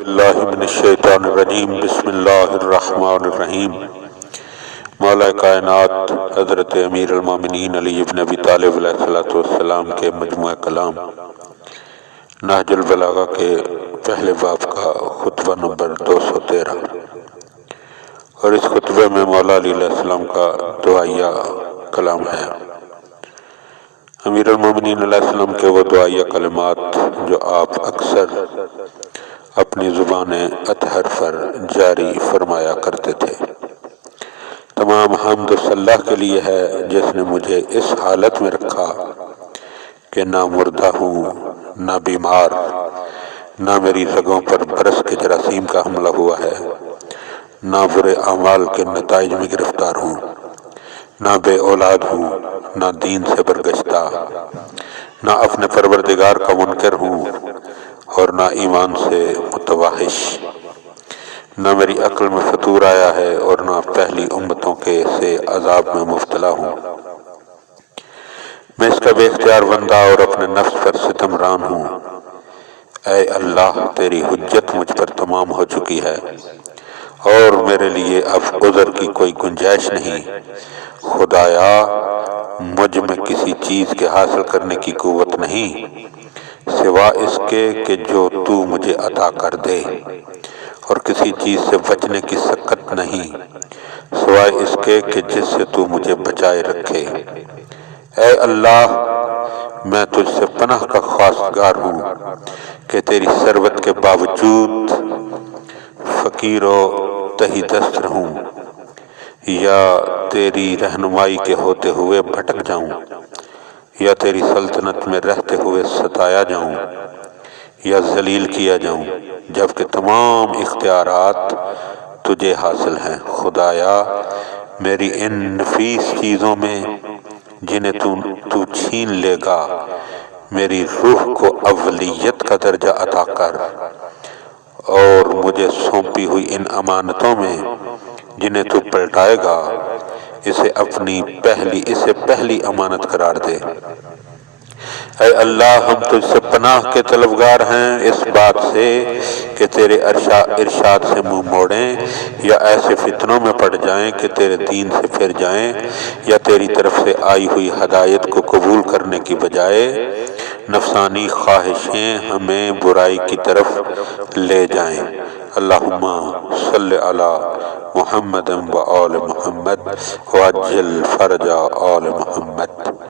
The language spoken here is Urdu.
اللہ من الشیطان الرجیم بسم اللہ الرحمن الرحیم۔ مولا کائنات حضرت امیر المومنین علی بن ابی طالب علیہ السلام کے مجموعہ کلام نہج البلاغہ کے پہلے باب کا خطبہ نمبر 213، اور اس خطبے میں مولا علی علیہ السلام کا دعائیہ کلام ہے۔ امیر المومنین علیہ السلام کے وہ دعائیہ کلمات جو آپ اکثر اپنی زبان اطہر پر جاری فرمایا کرتے تھے۔ تمام حمد اللہ کے لیے ہے جس نے مجھے اس حالت میں رکھا کہ نہ مردہ ہوں نہ بیمار، نہ میری رگوں پر برس کے جراثیم کا حملہ ہوا ہے، نہ برے اعمال کے نتائج میں گرفتار ہوں، نہ بے اولاد ہوں، نہ دین سے برگشتہ، نہ اپنے پروردگار کا منکر ہوں اور نہ ایمان سے متوحش، نہ میری عقل میں فطور آیا ہے اور نہ پہلی امتوں کے سے عذاب میں مبتلا ہوں۔ میں اس کا بے اختیار بندہ اور اپنے نفس پر ستم ران ہوں۔ اے اللہ، تیری حجت مجھ پر تمام ہو چکی ہے اور میرے لیے اب عذر کی کوئی گنجائش نہیں۔ خدایا، مجھ میں کسی چیز کے حاصل کرنے کی قوت نہیں سوا اس کے کہ جو تو مجھے عطا کر دے، اور کسی چیز سے بچنے کی سکت نہیں سوائے اس کے کہ جس سے تو مجھے بچائے رکھے۔ اے اللہ، میں تجھ سے پناہ کا خواستگار ہوں کہ تیری ثروت کے باوجود فقیر و تہی دست رہوں، یا تیری رہنمائی کے ہوتے ہوئے بھٹک جاؤں، یا تیری سلطنت میں رہتے ہوئے ستایا جاؤں یا ذلیل کیا جاؤں، جبکہ تمام اختیارات تجھے حاصل ہیں۔ خدایا، میری ان نفیس چیزوں میں جنہیں تو چھین لے گا میری روح کو اولیت کا درجہ عطا کر، اور مجھے سونپی ہوئی ان امانتوں میں جنہیں تو پلٹائے گا اسے پہلی امانت قرار دے۔ اے اللہ، ہم تجھ سے پناہ کے طلبگار ہیں اس بات سے کہ تیرے ارشاد سے منہ موڑیں یا ایسے فتنوں میں پڑ جائیں کہ تیرے دین سے پھر جائیں، یا تیری طرف سے آئی ہوئی ہدایت کو قبول کرنے کی بجائے نفسانی خواہشیں ہمیں برائی کی طرف لے جائیں۔ اللہم صلی علی محمد و آل محمد وعجل فرج آل محمد۔